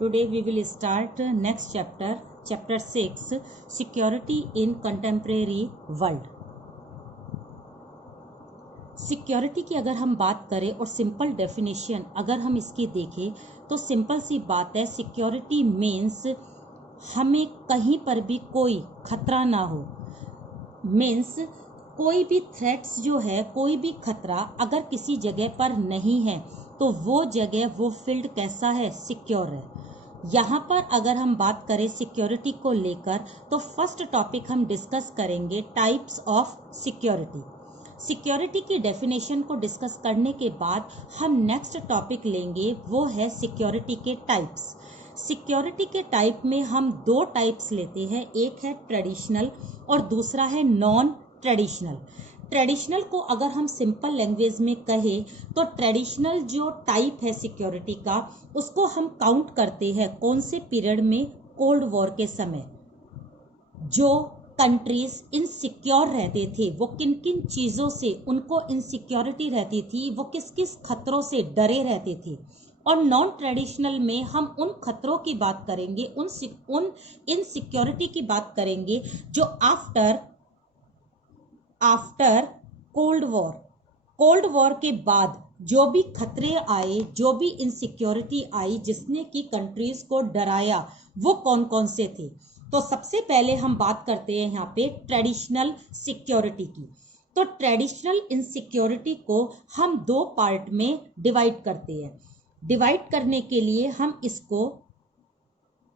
Today we will start next chapter 6, security in contemporary world. Security की अगर हम बात करें और सिंपल डेफिनेशन अगर हम इसकी देखें तो सिंपल सी बात है, सिक्योरिटी मीन्स हमें कहीं पर भी कोई खतरा ना हो। मीन्स कोई भी थ्रेट्स जो है, कोई भी खतरा अगर किसी जगह पर नहीं है तो वो जगह, वो फील्ड कैसा है, सिक्योर है। यहाँ पर अगर हम बात करें सिक्योरिटी को लेकर तो फर्स्ट टॉपिक हम डिस्कस करेंगे टाइप्स ऑफ सिक्योरिटी। सिक्योरिटी की डेफिनेशन को डिस्कस करने के बाद हम नेक्स्ट टॉपिक लेंगे, वो है सिक्योरिटी के टाइप्स। सिक्योरिटी के टाइप में हम दो टाइप्स लेते हैं, एक है ट्रेडिशनल और दूसरा है नॉन ट्रेडिशनल। ट्रेडिशनल को अगर हम सिंपल लैंग्वेज में कहें तो ट्रेडिशनल जो टाइप है सिक्योरिटी का, उसको हम काउंट करते हैं कौन से पीरियड में, कोल्ड वॉर के समय। जो कंट्रीज इनसिक्योर रहते थे, वो किन किन चीज़ों से उनको इनसिक्योरिटी रहती थी, वो किस किस खतरों से डरे रहते थे। और नॉन ट्रेडिशनल में हम उन खतरों की बात करेंगे, उन इनसिक्योरिटी की बात करेंगे जो आफ्टर कोल्ड वॉर के बाद जो भी खतरे आए, जो भी इनसिक्योरिटी आई जिसने की कंट्रीज को डराया, वो कौन कौन से थे। तो सबसे पहले हम बात करते हैं यहाँ पे ट्रेडिशनल सिक्योरिटी की। तो ट्रेडिशनल इनसिक्योरिटी को हम दो पार्ट में डिवाइड करते हैं। डिवाइड करने के लिए हम इसको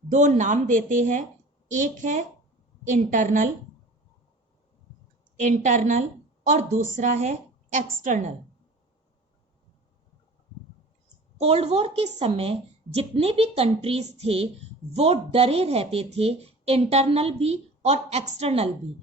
दो नाम देते हैं, एक है इंटरनल और दूसरा है एक्सटर्नल। कोल्ड वॉर के समय जितने भी कंट्रीज थे वो डरे रहते थे, इंटरनल भी और एक्सटर्नल भी।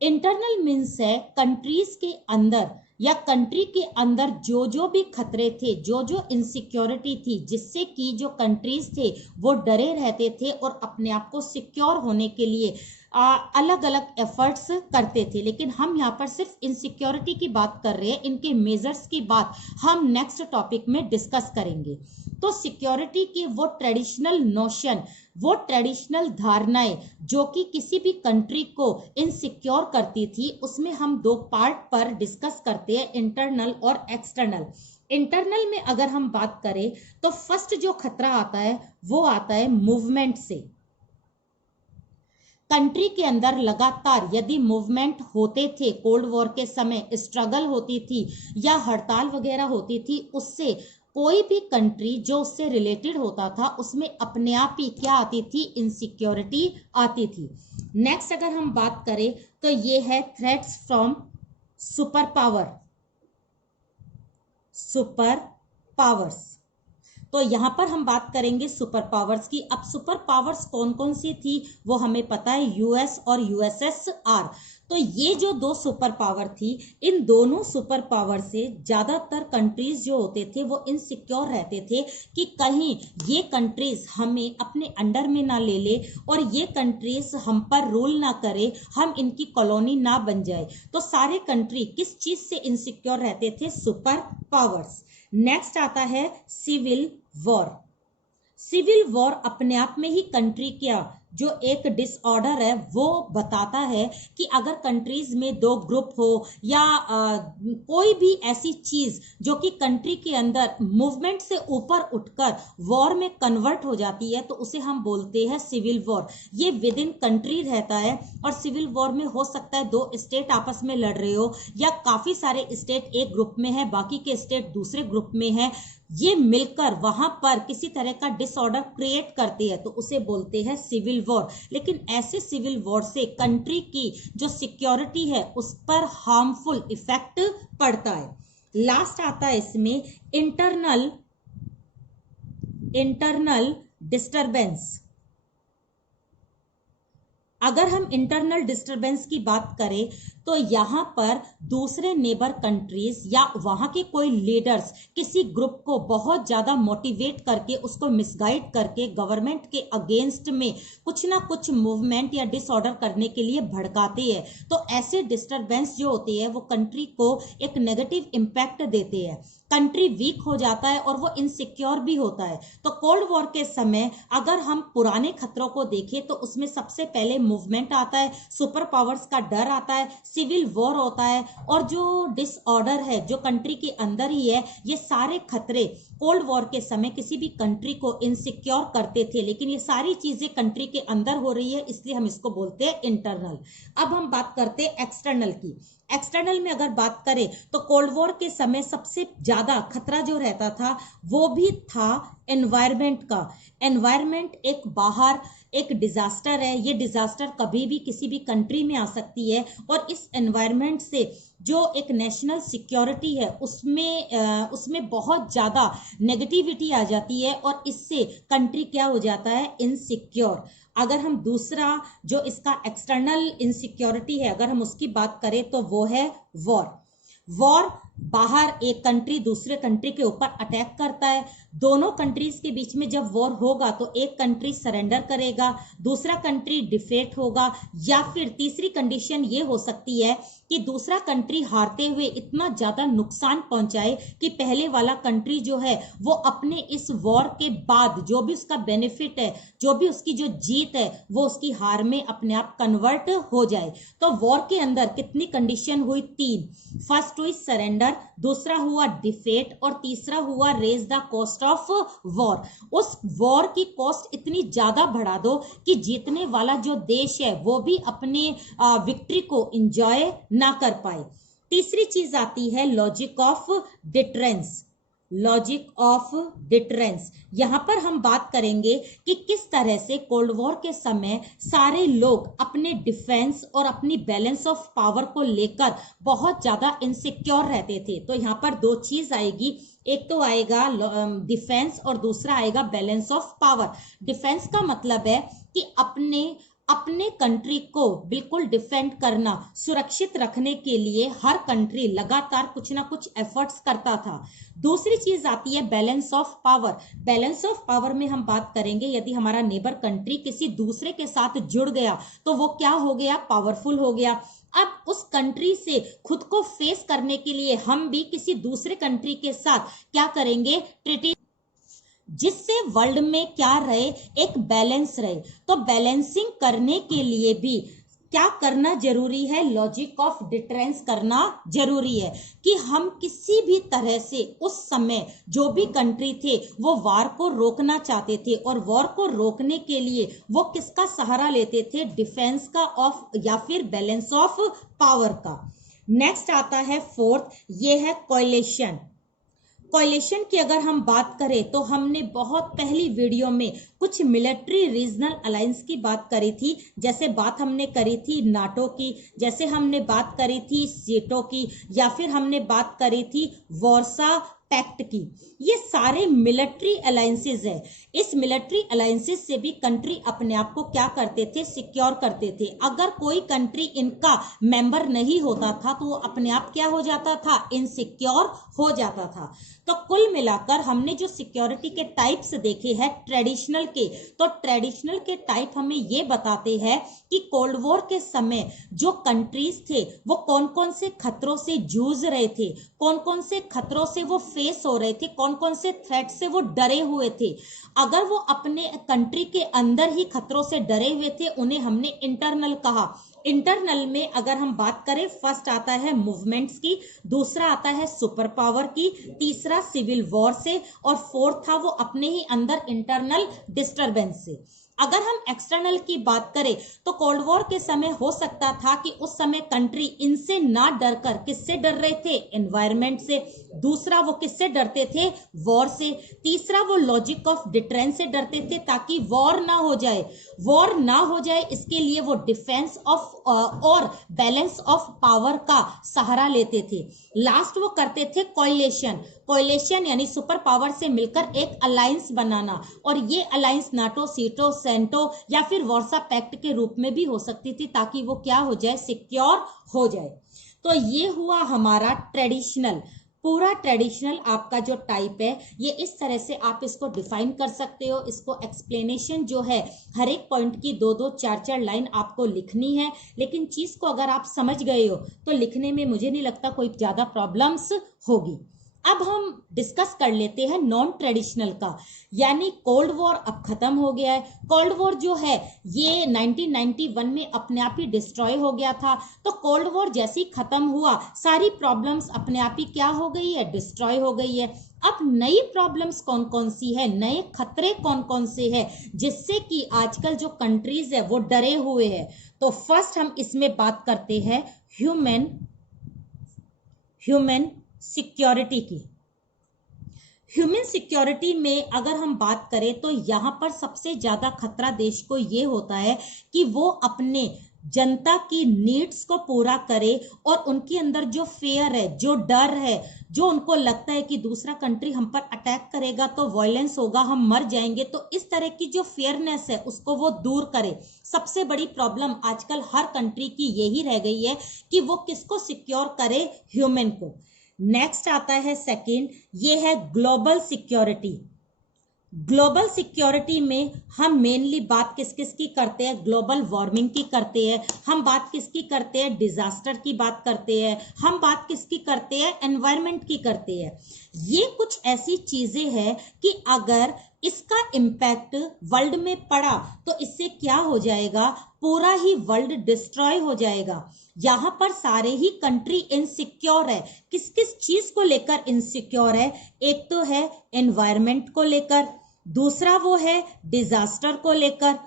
इंटरनल मीन्स है कंट्रीज के अंदर या कंट्री के अंदर जो भी खतरे थे, जो इनसिक्योरिटी थी, जिससे कि जो कंट्रीज थे वो डरे रहते थे और अपने आप को सिक्योर होने के लिए अलग अलग एफर्ट्स करते थे। लेकिन हम यहाँ पर सिर्फ इनसिक्योरिटी की बात कर रहे हैं, इनके मेजर्स की बात हम नेक्स्ट टॉपिक में डिस्कस करेंगे। तो सिक्योरिटी की वो ट्रेडिशनल नोशन, वो ट्रेडिशनल धारणाएं जो कि किसी भी कंट्री को इनसिक्योर करती थी, उसमें हम दो पार्ट पर डिस्कस करते हैं, इंटरनल और एक्सटर्नल। इंटरनल में अगर हम बात करें तो फर्स्ट जो खतरा आता है वो आता है मूवमेंट से। कंट्री के अंदर लगातार यदि मूवमेंट होते थे, कोल्ड वॉर के समय स्ट्रगल होती थी या हड़ताल वगैरह होती थी, उससे कोई भी कंट्री जो उससे रिलेटेड होता था उसमें अपने आप ही क्या आती थी, इनसिक्योरिटी आती थी। नेक्स्ट अगर हम बात करें तो ये है थ्रेट्स फ्रॉम सुपर पावर्स। तो यहां पर हम बात करेंगे सुपर पावर्स की। अब सुपर पावर्स कौन कौन सी थी वो हमें पता है, यूएस और यूएसएसआर। तो ये जो दो सुपर पावर थी, इन दोनों सुपर पावर से ज्यादातर कंट्रीज जो होते थे वो इनसिक्योर रहते थे कि कहीं ये कंट्रीज हमें अपने अंडर में ना ले ले और ये कंट्रीज हम पर रूल ना करे, हम इनकी कॉलोनी ना बन जाए। तो सारे कंट्री किस चीज से इनसिक्योर रहते थे, सुपर पावर्स। नेक्स्ट आता है सिविल वॉर अपने आप में ही कंट्री क्या जो एक डिसऑर्डर है वो बताता है कि अगर कंट्रीज में दो ग्रुप हो या कोई भी ऐसी चीज जो कि कंट्री के अंदर मूवमेंट से ऊपर उठकर वॉर में कन्वर्ट हो जाती है तो उसे हम बोलते हैं सिविल वॉर। ये विद इन कंट्री रहता है और सिविल वॉर में हो सकता है दो स्टेट आपस में लड़ रहे हो या काफी सारे स्टेट एक ग्रुप में है, बाकी के स्टेट दूसरे ग्रुप में है, ये मिलकर वहां पर किसी तरह का डिसऑर्डर क्रिएट करती है तो उसे बोलते हैं सिविल वॉर। लेकिन ऐसे सिविल वॉर से कंट्री की जो सिक्योरिटी है उस पर हार्मफुल इफेक्ट पड़ता है। लास्ट आता है इसमें इंटरनल डिस्टरबेंस। अगर हम इंटरनल डिस्टरबेंस की बात करें तो यहाँ पर दूसरे नेबर कंट्रीज या वहाँ के कोई लीडर्स किसी ग्रुप को बहुत ज़्यादा मोटिवेट करके उसको मिसगाइड करके गवर्नमेंट के अगेंस्ट में कुछ ना कुछ मूवमेंट या डिसऑर्डर करने के लिए भड़काते हैं। तो ऐसे डिस्टरबेंस जो होती है वो कंट्री को एक नेगेटिव इम्पैक्ट देते हैं, कंट्री वीक हो जाता है और वो इनसिक्योर भी होता है। तो कोल्ड वॉर के समय अगर हम पुराने खतरों को देखें तो उसमें सबसे पहले मूवमेंट आता है, सुपर पावर्स का डर आता है, सिविल वॉर होता है, और जो डिसऑर्डर है जो कंट्री के अंदर ही है, ये सारे खतरे कोल्ड वॉर के समय किसी भी कंट्री को इनसिक्योर करते थे। लेकिन ये सारी चीजें कंट्री के अंदर हो रही है, इसलिए हम इसको बोलते हैं इंटरनल। अब हम बात करते हैं एक्सटर्नल की। एक्सटर्नल में अगर बात करें तो कोल्ड वॉर के समय सबसे ज्यादा खतरा जो रहता था वो भी था एनवायरमेंट का। एनवायरमेंट एक बाहर एक डिजास्टर है, ये डिजास्टर कभी भी किसी भी कंट्री में आ सकती है, और इस एनवायरमेंट से जो एक नेशनल सिक्योरिटी है उसमें बहुत ज़्यादा नेगेटिविटी आ जाती है, और इससे कंट्री क्या हो जाता है, इनसिक्योर। अगर हम दूसरा जो इसका एक्सटर्नल इनसिक्योरिटी है अगर हम उसकी बात करें तो वो है वॉर। वॉर बाहर एक कंट्री दूसरे कंट्री के ऊपर अटैक करता है, दोनों कंट्रीज के बीच में जब वॉर होगा तो एक कंट्री सरेंडर करेगा, दूसरा कंट्री डिफेट होगा, या फिर तीसरी कंडीशन ये हो सकती है कि दूसरा कंट्री हारते हुए इतना ज्यादा नुकसान पहुंचाए कि पहले वाला कंट्री जो है वो अपने इस वॉर के बाद जो भी उसका बेनिफिट है, जो भी उसकी जो जीत है, वो उसकी हार में अपने आप कन्वर्ट हो जाए। तो वॉर के अंदर कितनी कंडीशन हुई, 3। फर्स्ट हुई सरेंडर, दूसरा हुआ डिफेट, और तीसरा हुआ raise the cost of war. उस वॉर की कॉस्ट इतनी ज्यादा बढ़ा दो कि जीतने वाला जो देश है वो भी अपने विक्ट्री को एंजॉय ना कर पाए। तीसरी चीज आती है logic of deterrence. Logic of deterrence, यहां पर हम बात करेंगे कि किस तरह से कोल्ड वॉर के समय सारे लोग अपने डिफेंस और अपनी बैलेंस ऑफ पावर को लेकर बहुत ज्यादा इनसिक्योर रहते थे। तो यहां पर दो चीज आएगी, एक तो आएगा डिफेंस और दूसरा आएगा बैलेंस ऑफ पावर। डिफेंस का मतलब है कि अपने कंट्री को बिल्कुल डिफेंड करना, सुरक्षित रखने के लिए हर कंट्री लगातार कुछ ना कुछ एफर्ट्स करता था। दूसरी चीज आती है balance of power. Balance of power में हम बात करेंगे यदि हमारा नेबर कंट्री किसी दूसरे के साथ जुड़ गया तो वो क्या हो गया, पावरफुल हो गया। अब उस कंट्री से खुद को फेस करने के लिए हम भी किसी दूसरे कंट्री के साथ क्या करेंगे, ट्रीटी, जिससे वर्ल्ड में क्या रहे, एक बैलेंस रहे। तो बैलेंसिंग करने के लिए भी क्या करना जरूरी है, लॉजिक ऑफ डिटरेंस करना जरूरी है कि हम किसी भी तरह से उस समय जो भी कंट्री थे वो वॉर को रोकना चाहते थे, और वॉर को रोकने के लिए वो किसका सहारा लेते थे, डिफेंस का ऑफ या फिर बैलेंस ऑफ पावर का। नेक्स्ट आता है फोर्थ, ये है कोएलिशन। कोएलिशन की अगर हम बात करें तो हमने बहुत पहली वीडियो में कुछ मिलिट्री रीजनल अलायंस की बात करी थी, जैसे बात हमने करी थी नाटो की, जैसे हमने बात करी थी सीटो की, या फिर हमने बात करी थी वार्सा पैक्ट की। ये सारे मिलिट्री अलायंसेस है। इस मिलिट्री अलायंसेस से भी कंट्री अपने आप को क्या करते थे, सिक्योर करते थे। अगर कोई कंट्री इनका मेंबर नहीं होता था तो वो अपने आप क्या हो जाता था, इनसिक्योर हो जाता था। तो कुल मिलाकर हमने जो सिक्योरिटी के टाइप्स देखे हैं ट्रेडिशनल के, तो ट्रेडिशनल के टाइप हमें ये बताते हैं कि कोल्ड वॉर के समय जो कंट्रीज थे वो कौन कौन से खतरों से जूझ रहे थे, कौन कौन से खतरों से वो फेस हो रहे थे, कौन कौन से थ्रेट से वो डरे हुए थे। अगर वो अपने कंट्री के अंदर ही खतरों से डरे हुए थे उन्हें हमने इंटरनल कहा। इंटरनल में अगर हम बात करें, फर्स्ट आता है मूवमेंट्स की, दूसरा आता है सुपर पावर की, तीसरा सिविल वॉर से, और फोर्थ था वो अपने ही अंदर इंटरनल डिस्टरबेंस से। अगर हम एक्सटर्नल की बात करें तो कोल्ड वॉर के समय हो सकता था कि उस समय कंट्री इनसे ना डरकर किससे डर रहे थे, एनवायरनमेंट से। दूसरा वो किससे डरते थे, वॉर से। तीसरा वो लॉजिक ऑफ डिटरेंस से डरते थे ताकि वॉर ना हो जाए। वॉर ना हो जाए इसके लिए वो डिफेंस ऑफ और बैलेंस ऑफ पावर का सहारा लेते थे। लास्ट वो करते थे कोएलिशन। कोएलिशन यानी सुपर पावर से मिलकर एक अलायंस बनाना, और ये अलायंस नाटो, सीटो, सेंटो या फिर वार्सा पैक्ट के रूप में भी हो सकती थी ताकि वो क्या हो जाए, सिक्योर हो जाए। तो ये हुआ हमारा ट्रेडिशनल, पूरा ट्रेडिशनल आपका जो टाइप है, ये इस तरह से आप इसको डिफाइन कर सकते हो। इसको एक्सप्लेनेशन जो है हर एक पॉइंट की 2-2 4-4 लाइन आपको लिखनी है, लेकिन चीज को अगर आप समझ गए हो तो लिखने में मुझे नहीं लगता कोई ज्यादा प्रॉब्लम्स होगी। अब हम डिस्कस कर लेते हैं नॉन ट्रेडिशनल का, यानी कोल्ड वॉर अब खत्म हो गया है। कोल्ड वॉर जो है ये 1991 में अपने आप ही डिस्ट्रॉय हो गया था। तो कोल्ड वॉर जैसे ही खत्म हुआ, सारी प्रॉब्लम्स अपने आप ही क्या हो गई है, डिस्ट्रॉय हो गई है। अब नई प्रॉब्लम्स कौन कौन सी है, नए खतरे कौन कौन से हैं, जिससे कि आजकल जो कंट्रीज है वो डरे हुए हैं। तो फर्स्ट हम इसमें बात करते हैं ह्यूमन सिक्योरिटी की। ह्यूमन सिक्योरिटी में अगर हम बात करें तो यहां पर सबसे ज्यादा खतरा देश को यह होता है कि वो अपने जनता की नीड्स को पूरा करे और उनके अंदर जो फेयर है, जो डर है, जो उनको लगता है कि दूसरा कंट्री हम पर अटैक करेगा तो वायलेंस होगा, हम मर जाएंगे, तो इस तरह की जो फेयरनेस है उसको वो दूर करे। सबसे बड़ी प्रॉब्लम आजकल हर कंट्री की यही रह गई है कि वो किसको सिक्योर करे, ह्यूमन को। नेक्स्ट आता है सेकंड, ये है ग्लोबल सिक्योरिटी। ग्लोबल सिक्योरिटी में हम मेनली बात किस किस की करते हैं, ग्लोबल वार्मिंग की करते हैं, हम बात किसकी करते हैं, डिजास्टर की बात करते हैं, हम बात किसकी करते हैं, एनवायरनमेंट की करते हैं। ये कुछ ऐसी चीजें हैं कि अगर इसका इम्पैक्ट वर्ल्ड में पड़ा तो इससे क्या हो जाएगा, पूरा ही वर्ल्ड डिस्ट्रॉय हो जाएगा। यहां पर सारे ही कंट्री इनसिक्योर है। किस किस चीज को लेकर इनसिक्योर है, एक तो है एनवायरनमेंट को लेकर, दूसरा वो है डिजास्टर को लेकर,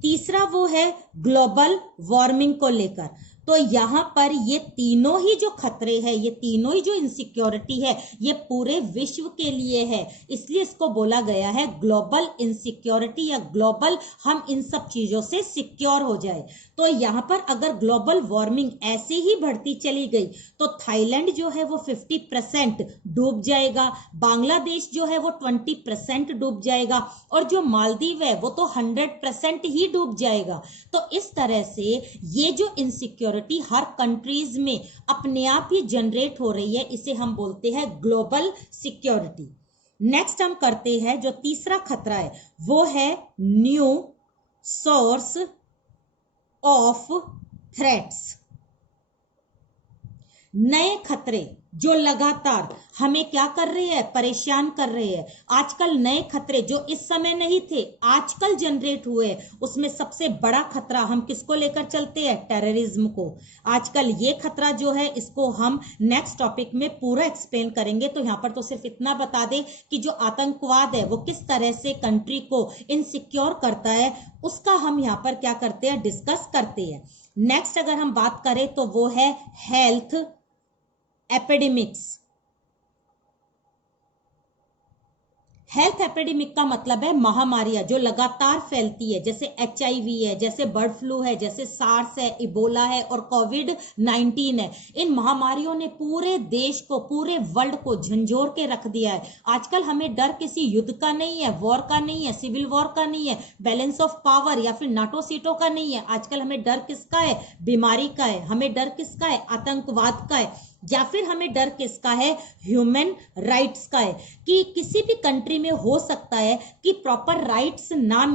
तीसरा वो है ग्लोबल वार्मिंग को लेकर। तो यहां पर ये तीनों ही जो खतरे हैं, ये तीनों ही जो इनसिक्योरिटी है, ये पूरे विश्व के लिए है, इसलिए इसको बोला गया है ग्लोबल इनसिक्योरिटी या ग्लोबल, हम इन सब चीजों से सिक्योर हो जाए। तो यहां पर अगर ग्लोबल वार्मिंग ऐसे ही बढ़ती चली गई तो थाईलैंड जो है वो 50% डूब जाएगा, बांग्लादेश जो है वो 20% डूब जाएगा, और जो मालदीव है वो तो 100% ही डूब जाएगा। तो इस तरह से ये जो इनसिक्योरिटी हर कंट्रीज में अपने आप ही जनरेट हो रही है, इसे हम बोलते हैं ग्लोबल सिक्योरिटी। नेक्स्ट हम करते हैं जो तीसरा खतरा है, वो है न्यू सोर्स ऑफ थ्रेट्स। नए खतरे जो लगातार हमें क्या कर रहे हैं, परेशान कर रहे हैं। आजकल नए खतरे जो इस समय नहीं थे, आजकल जनरेट हुए, उसमें सबसे बड़ा खतरा हम किसको लेकर चलते हैं, टेररिज्म को। आजकल ये खतरा जो है इसको हम नेक्स्ट टॉपिक में पूरा एक्सप्लेन करेंगे। तो यहाँ पर तो सिर्फ इतना बता दें कि जो आतंकवाद है वो किस तरह से कंट्री को इनसिक्योर करता है, उसका हम यहाँ पर क्या करते हैं, डिस्कस करते हैं। नेक्स्ट अगर हम बात करें तो वो है हेल्थ एपिडेमिक्स। हेल्थ एपिडेमिक का मतलब है महामारियां जो लगातार फैलती है, जैसे HIV है, जैसे बर्ड फ्लू है, जैसे सार्स है, इबोला है और कोविड-19 है। इन महामारियों ने पूरे देश को, पूरे वर्ल्ड को झंझोर के रख दिया है। आजकल हमें डर किसी युद्ध का नहीं है, वॉर का नहीं है, सिविल वॉर का नहीं है, बैलेंस ऑफ पावर या फिर नाटो सीटों का नहीं है। आजकल हमें डर किसका है, बीमारी का है, हमें डर किसका है, आतंकवाद का है, या फिर हमें डर किसका है, ह्यूमन राइट्स का है, कि किसी भी कंट्री में हो सकता है कि प्रॉपर राइट्स ना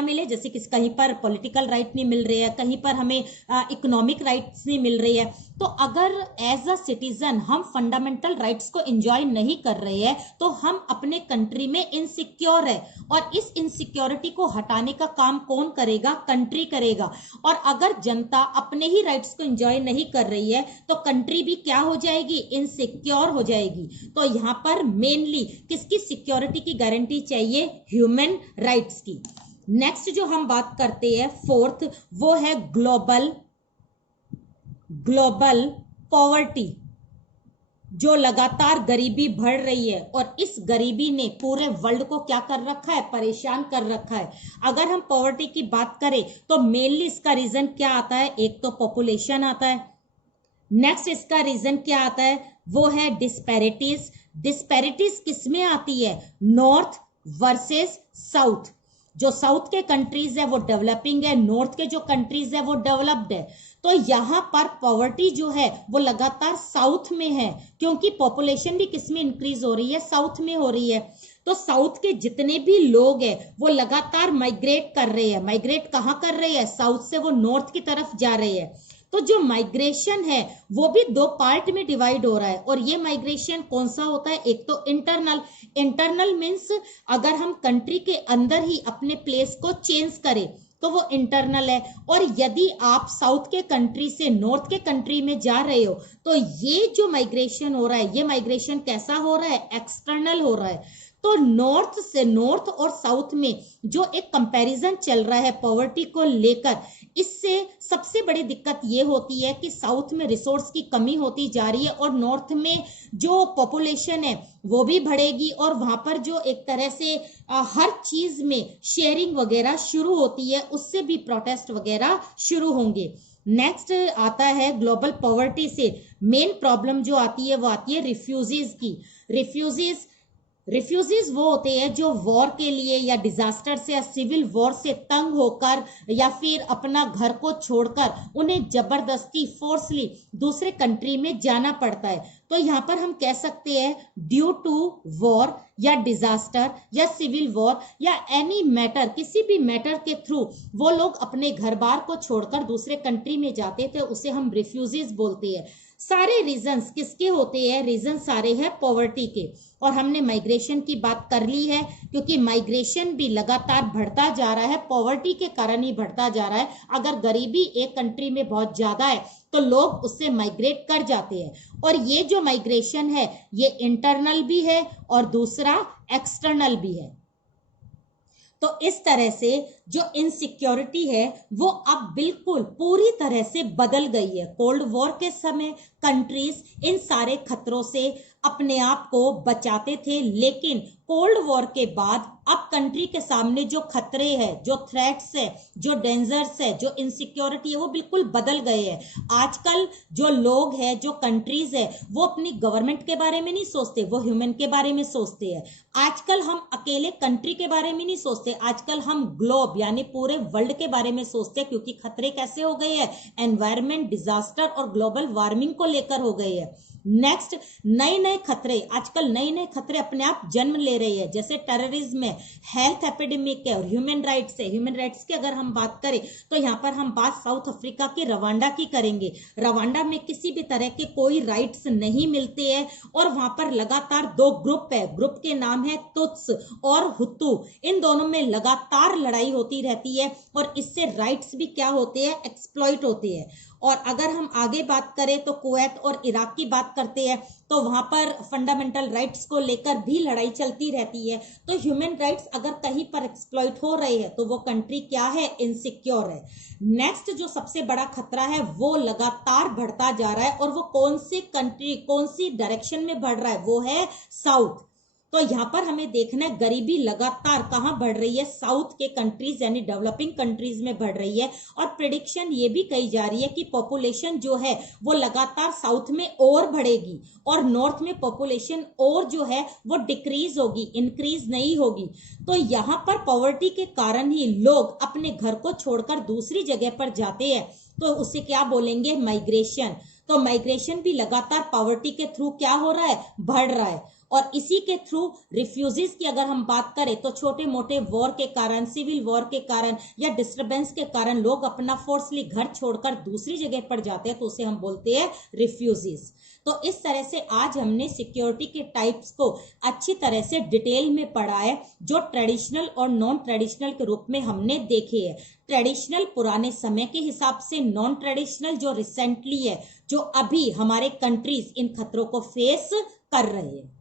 मिले, जैसे कि कहीं पर पॉलिटिकल राइट नहीं मिल रही है, कहीं पर हमें इकोनॉमिक राइट्स नहीं मिल रही है। तो अगर एज अ सिटीजन हम फंडामेंटल राइट्स को एंजॉय नहीं कर रहे हैं तो हम अपने कंट्री में इनसिक्योर है, और इस इनसिक्योरिटी को हटाने का काम कौन करेगा, कंट्री करेगा। और अगर जनता अपने ही राइट्स को एंजॉय नहीं कर रही है तो कंट्री भी क्या हो जाएगी, इनसिक्योर हो जाएगी। तो यहां पर मेनली किसकी सिक्योरिटी की गारंटी चाहिए, ह्यूमन राइट्स की। नेक्स्ट जो हम बात करते हैं फोर्थ, वो है ग्लोबल पॉवर्टी। जो लगातार गरीबी बढ़ रही है और इस गरीबी ने पूरे वर्ल्ड को क्या कर रखा है, परेशान कर रखा है। अगर हम पॉवर्टी की बात करें तो मेनली इसका रीजन क्या आता है, एक तो पॉपुलेशन आता है, नेक्स्ट इसका रीजन क्या आता है, वो है डिस्पैरिटीज। डिस्पैरिटीज किसमें आती है, नॉर्थ वर्सेस साउथ। जो साउथ के कंट्रीज है वो डेवलपिंग है, नॉर्थ के जो कंट्रीज है वो डेवलप्ड है। तो यहाँ पर पॉवर्टी जो है वो लगातार साउथ में है, क्योंकि पॉपुलेशन भी किस में इंक्रीज हो रही है, साउथ में हो रही है। तो साउथ के जितने भी लोग हैं वो लगातार माइग्रेट कर रहे हैं। माइग्रेट कहाँ कर रहे हैं, साउथ से वो नॉर्थ की तरफ जा रहे हैं। तो जो माइग्रेशन है वो भी दो पार्ट में डिवाइड हो रहा है, और ये माइग्रेशन कौन सा होता है, एक तो इंटरनल। इंटरनल मीन्स अगर हम कंट्री के अंदर ही अपने प्लेस को चेंज करें तो वो इंटरनल है। और यदि आप साउथ के कंट्री से नॉर्थ के कंट्री में जा रहे हो तो ये जो माइग्रेशन हो रहा है, ये माइग्रेशन कैसा हो रहा है, एक्सटर्नल हो रहा है। तो नॉर्थ से, नॉर्थ और साउथ में जो एक कंपैरिजन चल रहा है पॉवर्टी को लेकर, इससे सबसे बड़ी दिक्कत ये होती है कि साउथ में रिसोर्स की कमी होती जा रही है और नॉर्थ में जो पॉपुलेशन है वो भी बढ़ेगी, और वहां पर जो एक तरह से हर चीज में शेयरिंग वगैरह शुरू होती है, उससे भी प्रोटेस्ट वगैरह शुरू होंगे। नेक्स्ट आता है ग्लोबल पॉवर्टी से मेन प्रॉब्लम जो आती है वो आती है रिफ्यूजीज की। रिफ्यूजीज वो होते हैं जो वॉर के लिए या डिजास्टर से या सिविल वॉर से तंग होकर या फिर अपना घर को छोड़कर उन्हें जबरदस्ती फोर्सली दूसरे कंट्री में जाना पड़ता है। तो यहाँ पर हम कह सकते हैं ड्यू टू वॉर या डिजास्टर या सिविल वॉर या एनी मैटर, किसी भी मैटर के थ्रू वो लोग अपने घर बार को छोड़कर दूसरे कंट्री में जाते थे, उसे हम रिफ्यूजीज बोलते हैं। सारे रीजंस किसके होते हैं, रीजन सारे हैं पॉवर्टी के। और हमने माइग्रेशन की बात कर ली है, क्योंकि माइग्रेशन भी लगातार बढ़ता जा रहा है, पॉवर्टी के कारण ही बढ़ता जा रहा है। अगर गरीबी एक कंट्री में बहुत ज्यादा है तो लोग उससे माइग्रेट कर जाते हैं, और ये जो माइग्रेशन है ये इंटरनल भी है और दूसरा एक्सटर्नल भी है। तो इस तरह से जो इनसिक्योरिटी है वो अब बिल्कुल पूरी तरह से बदल गई है। कोल्ड वॉर के समय कंट्रीज इन सारे खतरों से अपने आप को बचाते थे, लेकिन कोल्ड वॉर के बाद अब कंट्री के सामने जो खतरे हैं, जो थ्रेट्स है, जो डेंजर्स है, जो इनसिक्योरिटी है, वो बिल्कुल बदल गए हैं। आजकल जो लोग हैं, जो कंट्रीज है, वो अपनी गवर्नमेंट के बारे में नहीं सोचते, वो ह्यूमन के बारे में सोचते हैं। आजकल हम अकेले कंट्री के बारे में नहीं सोचते, आजकल हम ग्लोब यानी पूरे वर्ल्ड के बारे में सोचते हैं, क्योंकि खतरे कैसे हो गए हैं, एनवायरमेंट, डिजास्टर और ग्लोबल वार्मिंग को लेकर हो गए हैं। नेक्स्ट, नए नए खतरे, आजकल नए नए खतरे अपने आप जन्म ले रहे हैं, जैसे टेररिज्म है, हेल्थ एपिडेमिक है और ह्यूमन राइट्स है। ह्यूमन राइट्स की अगर हम बात करें तो यहाँ पर हम बात साउथ अफ्रीका के रवांडा की करेंगे। रवांडा में किसी भी तरह के कोई राइट्स नहीं मिलते हैं, और वहां पर लगातार दो ग्रुप है, ग्रुप के नाम है तुत्स और हुतू। इन दोनों में लगातार लड़ाई होती रहती है, और इससे राइट्स भी क्या होते हैं, एक्सप्लॉइट होते हैं। और अगर हम आगे बात करें तो कुवैत और इराक की बात करते हैं, तो वहां पर फंडामेंटल राइट्स को लेकर भी लड़ाई चलती रहती है। तो ह्यूमन राइट्स अगर कहीं पर एक्सप्लॉइट हो रहे हैं तो वो कंट्री क्या है, इनसिक्योर है। नेक्स्ट जो सबसे बड़ा खतरा है वो लगातार बढ़ता जा रहा है, और वो कौन सी कंट्री, कौन सी डायरेक्शन में बढ़ रहा है, वो है साउथ। तो यहाँ पर हमें देखना है गरीबी लगातार कहाँ बढ़ रही है, साउथ के कंट्रीज यानी डेवलपिंग कंट्रीज में बढ़ रही है। और प्रेडिक्शन ये भी कही जा रही है कि पॉपुलेशन जो है वो लगातार साउथ में और बढ़ेगी, और नॉर्थ में पॉपुलेशन और जो है वो डिक्रीज होगी, इंक्रीज नहीं होगी। तो यहाँ पर पॉवर्टी के कारण ही लोग अपने घर को छोड़कर दूसरी जगह पर जाते हैं, तो उसे क्या बोलेंगे, माइग्रेशन। तो माइग्रेशन भी लगातार पॉवर्टी के थ्रू क्या हो रहा है, बढ़ रहा है। और इसी के थ्रू रिफ्यूजीज की अगर हम बात करें तो छोटे मोटे वॉर के कारण, सिविल वॉर के कारण या डिस्टर्बेंस के कारण लोग अपना फोर्सली घर छोड़कर दूसरी जगह पर जाते हैं, तो उसे हम बोलते हैं रिफ्यूजीज। तो इस तरह से आज हमने सिक्योरिटी के टाइप्स को अच्छी तरह से डिटेल में पढ़ा है, जो ट्रेडिशनल और नॉन ट्रेडिशनल के रूप में हमने देखे हैं। ट्रेडिशनल पुराने समय के हिसाब से, नॉन ट्रेडिशनल जो रिसेंटली है, जो अभी हमारे कंट्रीज इन खतरों को फेस कर रहे हैं।